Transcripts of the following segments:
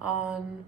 on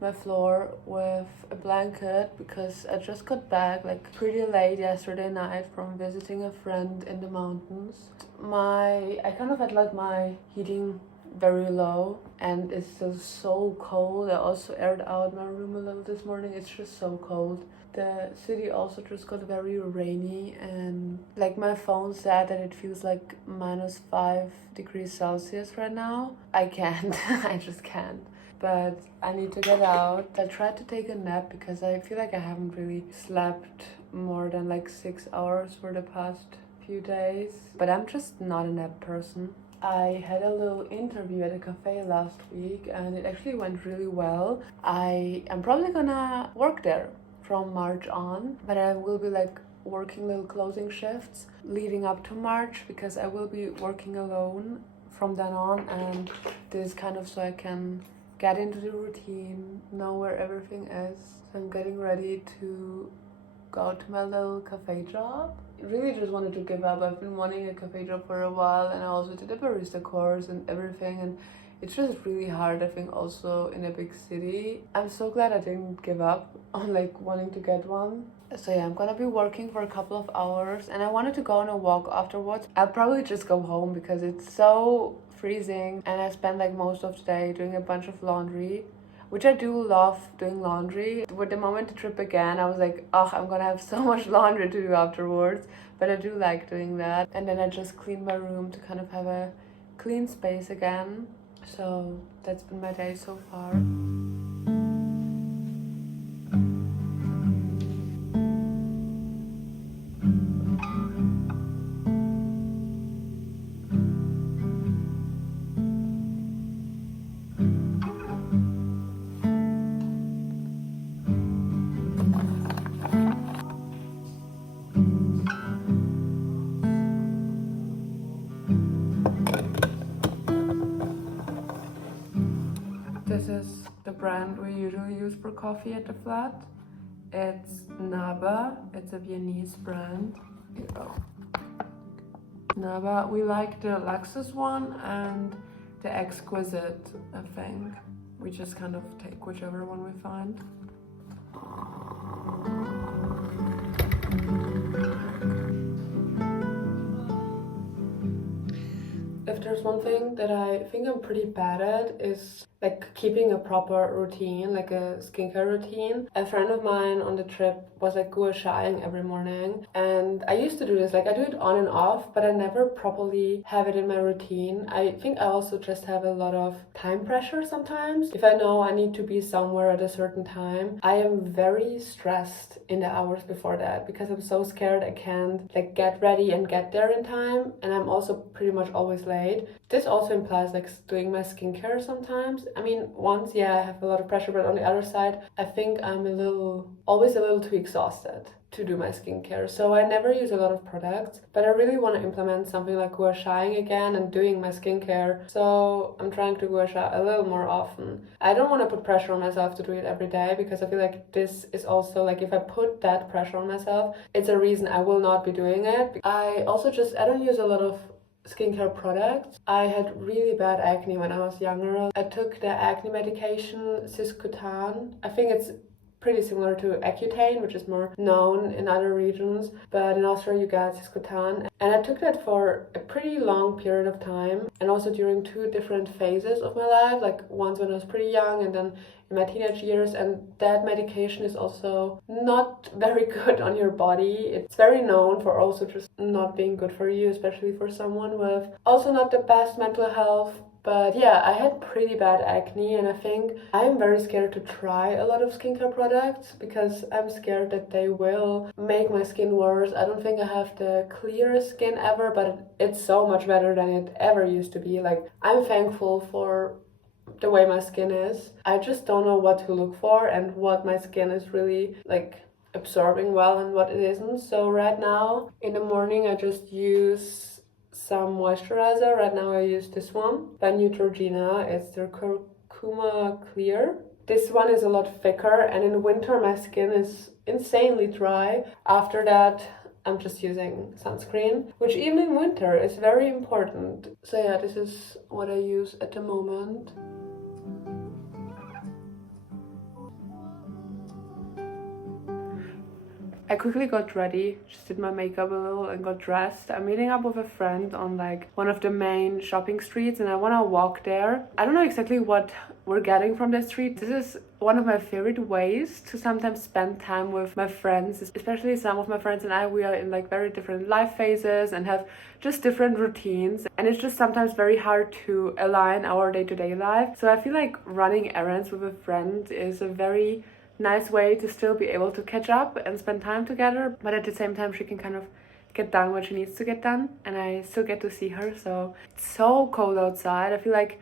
my floor with a blanket because I just got back like pretty late yesterday night from visiting a friend in the mountains. I kind of had like my heating very low and it's still so cold. I also aired out my room a little this morning. It's just so cold. The city also just got very rainy and like my phone said that it feels like -5 degrees Celsius right now. I can't. I just can't. But I need to get out. I tried to take a nap because I feel like I haven't really slept more than like 6 hours for the past few days. But I'm just not a nap person. I had a little interview at a cafe last week and it actually went really well. I am probably gonna work there from March on, but I will be like working little closing shifts leading up to March because I will be working alone from then on, and this kind of so I can get into the routine, know where everything is. So I'm getting ready to go to my little cafe job. I really just wanted to give up. I've been wanting a cafe job for a while and I also did a barista course and everything, and it's just really hard, I think, also in a big city. I'm so glad I didn't give up on like wanting to get one. So yeah, I'm gonna be working for a couple of hours and I wanted to go on a walk afterwards. I'll probably just go home because it's so freezing and I spent like most of the day doing a bunch of laundry, which I do love doing laundry. With the moment the trip began, I was like, oh, I'm gonna have so much laundry to do afterwards, but I do like doing that. And then I just cleaned my room to kind of have a clean space again. So that's been my day so far. This is the brand we usually use for coffee at the flat. It's Naba. It's a Viennese brand. Here you go. Naba. We like the Lexus one and the Exquisite, I think. We just kind of take whichever one we find. If there's one thing that I think I'm pretty bad at is like keeping a proper routine, like a skincare routine. A friend of mine on the trip was like gua shaing every morning, and I used to do this, like I do it on and off, but I never properly have it in my routine. I think I also just have a lot of time pressure sometimes. If I know I need to be somewhere at a certain time, I am very stressed in the hours before that because I'm so scared I can't like get ready and get there in time, and I'm also pretty much always late. This also implies like doing my skincare sometimes. I mean, once, yeah, I have a lot of pressure, but on the other side, I think I'm always a little too exhausted to do my skincare. So I never use a lot of products, but I really want to implement something like gua shaing again and doing my skincare. So I'm trying to gua sha a little more often. I don't want to put pressure on myself to do it every day because I feel like this is also like if I put that pressure on myself, it's a reason I will not be doing it. I don't use a lot of skincare products. I had really bad acne when I was younger. I took the acne medication Ciscotan. I think it's pretty similar to Accutane, which is more known in other regions, but in Austria you get Ciscotan. And I took that for a pretty long period of time, and also during two different phases of my life, like once when I was pretty young and then in my teenage years. And that medication is also not very good on your body. It's very known for also just not being good for you, especially for someone with also not the best mental health. But yeah, I had pretty bad acne, and I think I'm very scared to try a lot of skincare products because I'm scared that they will make my skin worse. I don't think I have the clearest skin ever, but it's so much better than it ever used to be. Like, I'm thankful for the way my skin is. I just don't know what to look for and what my skin is really like absorbing well and what it isn't. So right now in the morning I just use some moisturizer. Right now I use this one by Neutrogena. It's their Curcuma Clear. This one is a lot thicker, and in winter my skin is insanely dry. After that I'm just using sunscreen, which even in winter is very important. So yeah, this is what I use at the moment. I quickly got ready, just did my makeup a little and got dressed. I'm meeting up with a friend on like one of the main shopping streets and I want to walk there. I don't know exactly what we're getting from the street. This is one of my favorite ways to sometimes spend time with my friends, especially some of my friends and I, we are in like very different life phases and have just different routines, and it's just sometimes very hard to align our day-to-day life. So I feel like running errands with a friend is a very nice way to still be able to catch up and spend time together, but at the same time she can kind of get done what she needs to get done and I still get to see her. So it's so cold outside. I feel like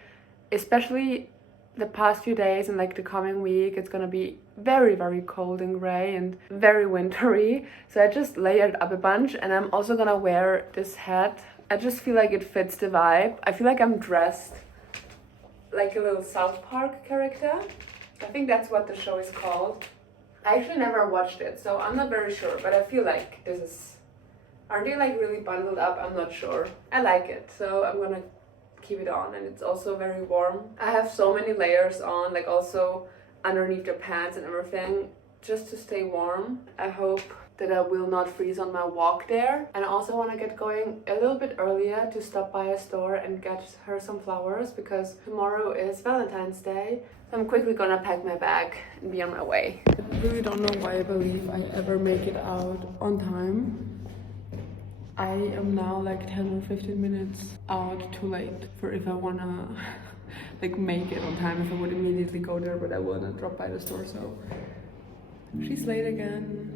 especially the past few days and like the coming week it's gonna be very, very cold and gray and very wintry. So I just layered up a bunch and I'm also gonna wear this hat. I just feel like it fits the vibe. I feel like I'm dressed like a little South Park character. I think that's what the show is called. I actually never watched it, so I'm not very sure, but I feel like this is... Aren't they like really bundled up? I'm not sure. I like it, so I'm gonna keep it on, and it's also very warm. I have so many layers on, like also underneath the pants and everything, just to stay warm. I hope that I will not freeze on my walk there. And I also want to get going a little bit earlier to stop by a store and get her some flowers because tomorrow is Valentine's Day. So I'm quickly gonna pack my bag and be on my way. I really don't know why I believe I ever make it out on time. I am now like 10 or 15 minutes out too late for if I wanna like make it on time, if I would immediately go there, but I wanna drop by the store, so she's late again.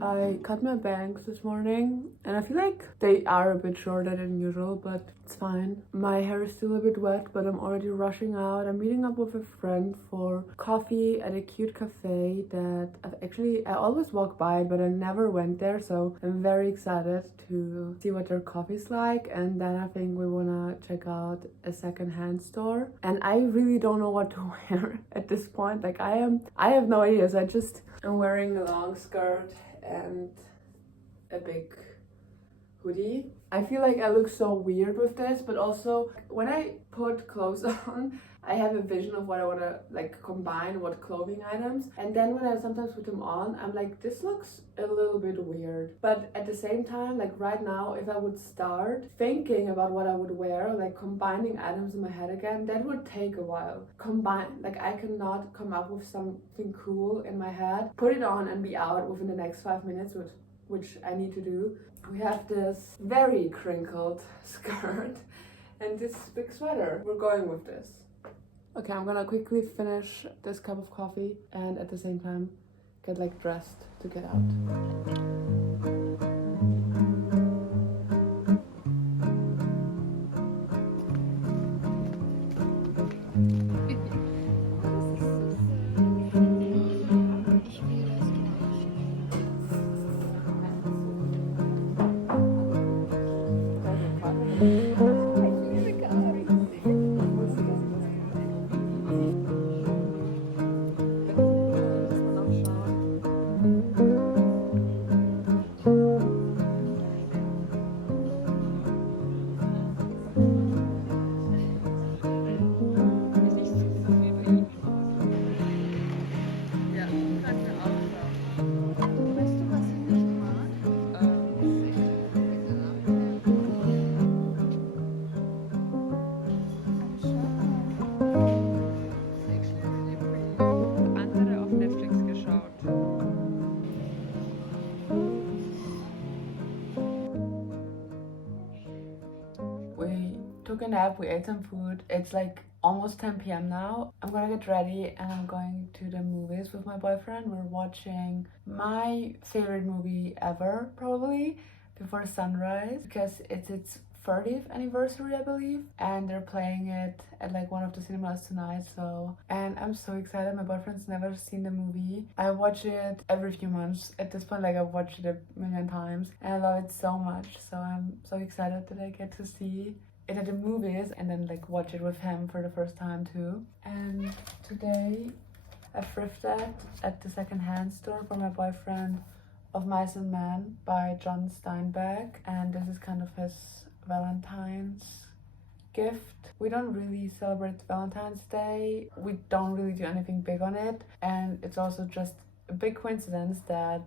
I cut my bangs this morning and I feel like they are a bit shorter than usual, but it's fine. My hair is still a bit wet, but I'm already rushing out. I'm meeting up with a friend for coffee at a cute cafe that I always walk by it, but I never went there, so I'm very excited to see what their coffee's like. And then I think we wanna check out a secondhand store, and I really don't know what to wear at this point. Like I have no idea, so I'm wearing a long skirt and a big hoodie. I feel like I look so weird with this, but also when I put clothes on, I have a vision of what I want to like combine, what clothing items, and then when I sometimes put them on, I'm like, this looks a little bit weird. But at the same time, like right now, if I would start thinking about what I would wear, like combining items in my head again, that would take a while. I cannot come up with something cool in my head, put it on and be out within the next 5 minutes, which I need to do. We have this very crinkled skirt and this big sweater. We're going with this. Okay, I'm gonna quickly finish this cup of coffee and at the same time get like dressed to get out. took a nap, we ate some food. It's like almost 10 p.m. now. I'm gonna get ready and I'm going to the movies with my boyfriend. We're watching my favorite movie ever, probably, Before Sunrise, because it's its 30th anniversary, I believe, and they're playing it at like one of the cinemas tonight. And I'm so excited. My boyfriend's never seen the movie. I watch it every few months at this point. Like, I've watched it a million times and I love it so much. So I'm so excited that I get to see it at the movies and then like watch it with him for the first time too. And today I thrifted at the secondhand store for my boyfriend Of Mice and Men by John Steinbeck, and this is kind of his Valentine's gift. We don't really celebrate Valentine's Day. We don't really do anything big on it, and it's also just a big coincidence that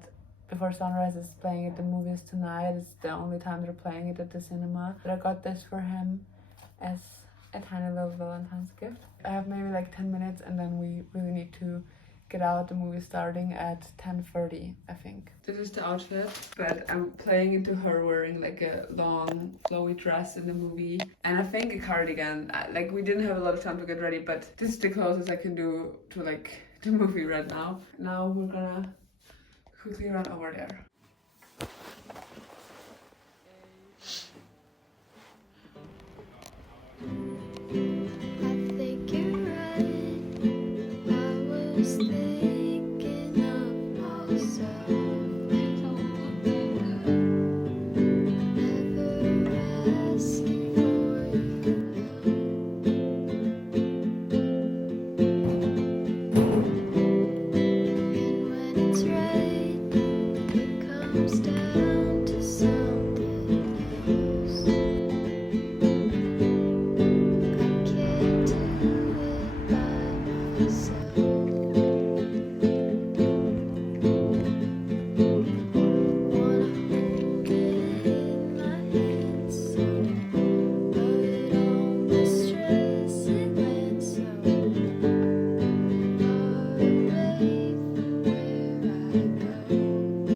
Before Sunrise is playing at the movies tonight. It's the only time they're playing it at the cinema. But I got this for him as a tiny little Valentine's gift. I have maybe like 10 minutes and then we really need to get out. The movie starting at 10:30, I think. This is the outfit, but I'm playing into her wearing like a long flowy dress in the movie, and I think a cardigan. Like, we didn't have a lot of time to get ready, but this is the closest I can do to like the movie right now. Now we're gonna quickly run over there.